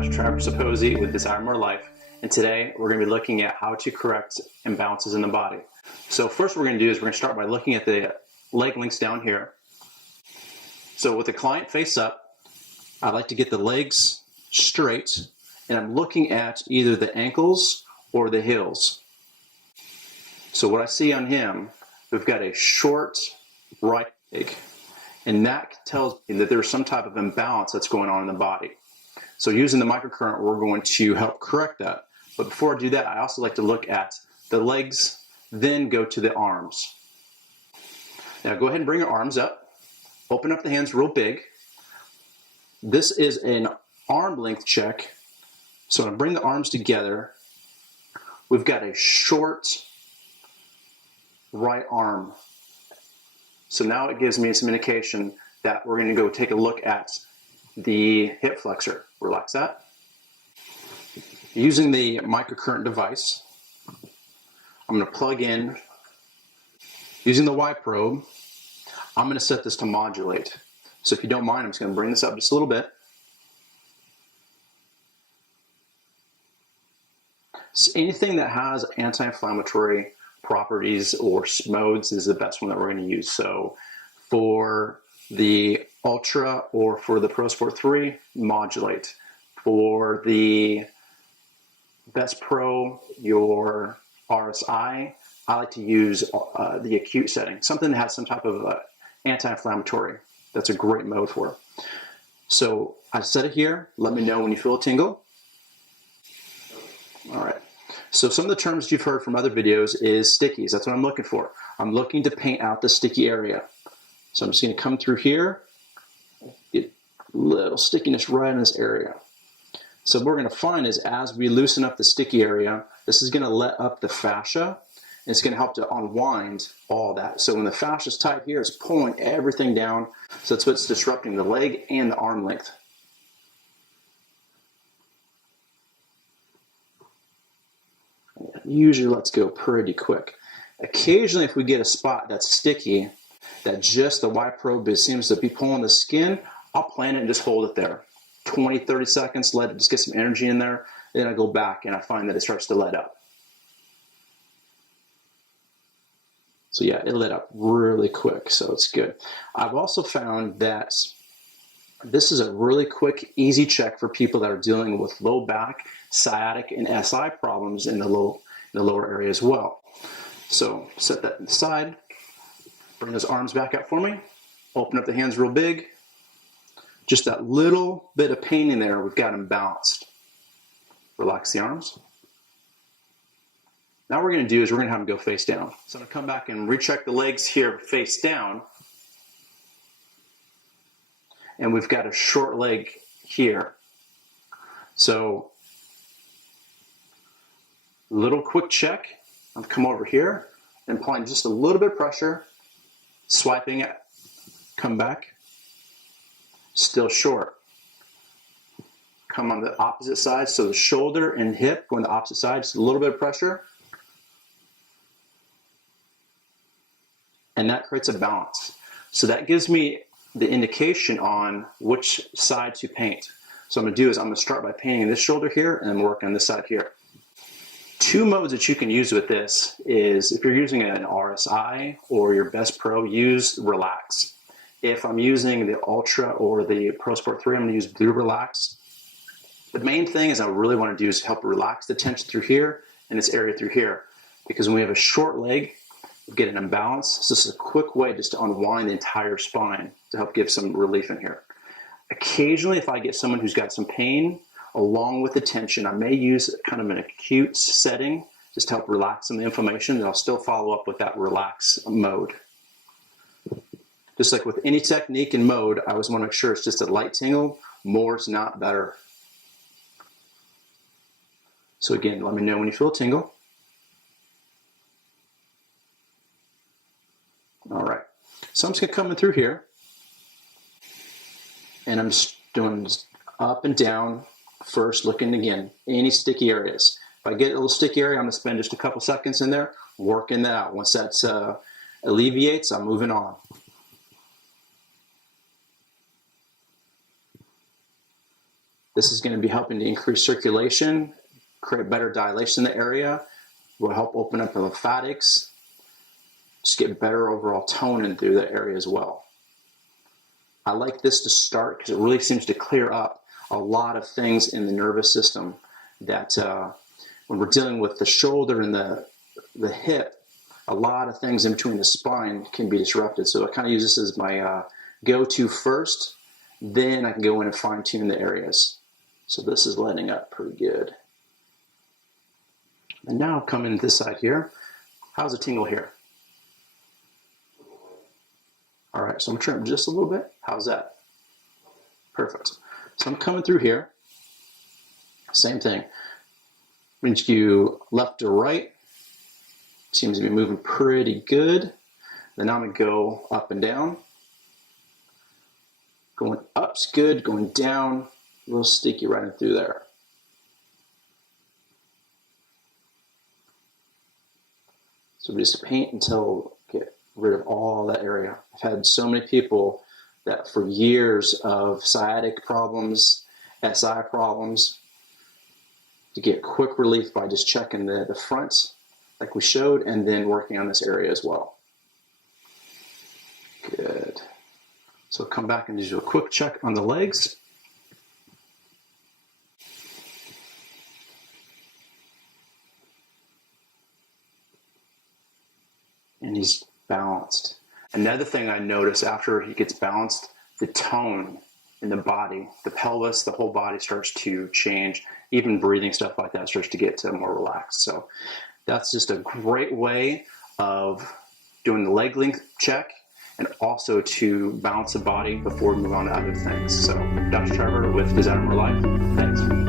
Dr. Traver with Desire More Life, and today we're going to be looking at how to correct imbalances in the body. So first what we're going to do is we're going to start by looking at the leg links down here. So with the client face up, I like to get the legs straight, and I'm looking at either the ankles or the heels. So what I see on him, we've got a short right leg, and that tells me that there's some type of imbalance that's going on in the body. So using the microcurrent, we're going to help correct that. But before I do that, I also like to look at the legs, then go to the arms. Now go ahead and bring your arms up. Open up the hands real big. This is an arm length check. So I'm going to bring the arms together. We've got a short right arm. So now it gives me some indication that we're going to go take a look at the hip flexor. Relax that. Using the microcurrent device, I'm going to plug in, using the Y probe, I'm going to set this to modulate. So if you don't mind, I'm just going to bring this up just a little bit. So anything that has anti-inflammatory properties or modes is the best one that we're going to use. So for the Ultra or for the Pro Sport 3, modulate. For the Best Pro, your RSI, I like to use the acute setting, something that has some type of anti-inflammatory. That's a great mode for it. So I set it here. Let me know when you feel a tingle. All right. So some of the terms you've heard from other videos is stickies. That's what I'm looking for. I'm looking to paint out the sticky area. So I'm just going to come through here, get a little stickiness right in this area. So what we're going to find is as we loosen up the sticky area, this is going to let up the fascia, and it's going to help to unwind all that. So when the fascia is tight here, it's pulling everything down. So that's what's disrupting the leg and the arm length. Usually let's go pretty quick. Occasionally if we get a spot that's sticky, that just the Y probe seems to be pulling the skin, I'll plant it and just hold it there. 20, 30 seconds, let it just get some energy in there. Then I go back and I find that it starts to let up. So yeah, it let up really quick, so it's good. I've also found that this is a really quick, easy check for people that are dealing with low back, sciatic, and SI problems in the lower area as well. So set that aside. Bring those arms back out for me. Open up the hands real big. Just that little bit of pain in there, we've got them balanced. Relax the arms. Now what we're going to do is we're going to have them go face down. So I'm going to come back and recheck the legs here face down. And we've got a short leg here. So, little quick check. I'll come over here and applying just a little bit of pressure. Swiping it, come back, still short. Come on the opposite side, so the shoulder and hip going the opposite side, just a little bit of pressure. And that creates a balance. So that gives me the indication on which side to paint. So what I'm going to do is I'm going to start by painting this shoulder here and then work on this side here. Two modes that you can use with this is if you're using an RSI or your Best Pro, use Relax. If I'm using the Ultra or the Pro Sport 3, I'm going to use Blue Relax. The main thing is I really want to do is help relax the tension through here and this area through here. Because when we have a short leg, we get an imbalance. So this is a quick way just to unwind the entire spine to help give some relief in here. Occasionally, if I get someone who's got some pain, along with the tension, I may use kind of an acute setting just to help relax some of the inflammation, and I'll still follow up with that relax mode. Just like with any technique and mode, I always want to make sure it's just a light tingle. More is not better. So again, let me know when you feel a tingle. All right, so I'm just going to come in through here, and I'm just doing up and down. First, looking again, any sticky areas. If I get a little sticky area, I'm going to spend just a couple seconds in there, working that out. Once that alleviates, I'm moving on. This is going to be helping to increase circulation, create better dilation in the area, will help open up the lymphatics, just get better overall tone in through the area as well. I like this to start because it really seems to clear up a lot of things in the nervous system that when we're dealing with the shoulder and the hip, a lot of things in between the spine can be disrupted. So I kind of use this as my go-to first, then I can go in and fine-tune the areas. So this is letting up pretty good. And now I'll come in this side here. How's the tingle here? All right, so I'm trim just a little bit. How's that? Perfect. So I'm coming through here. Same thing. When you left to right, seems to be moving pretty good. Then I'm going to go up and down. Going up's good, going down, a little sticky right in through there. So we just paint until get rid of all that area. I've had so many people that for years of sciatic problems, SI problems, to get quick relief by just checking the front like we showed, and then working on this area as well. Good. So come back and do a quick check on the legs. And he's balanced. Another thing I notice after he gets balanced, the tone in the body, the pelvis, the whole body starts to change. Even breathing, stuff like that starts to get more relaxed. So that's just a great way of doing the leg length check and also to balance the body before we move on to other things. So Dr. Traver with Design More Life. Thanks.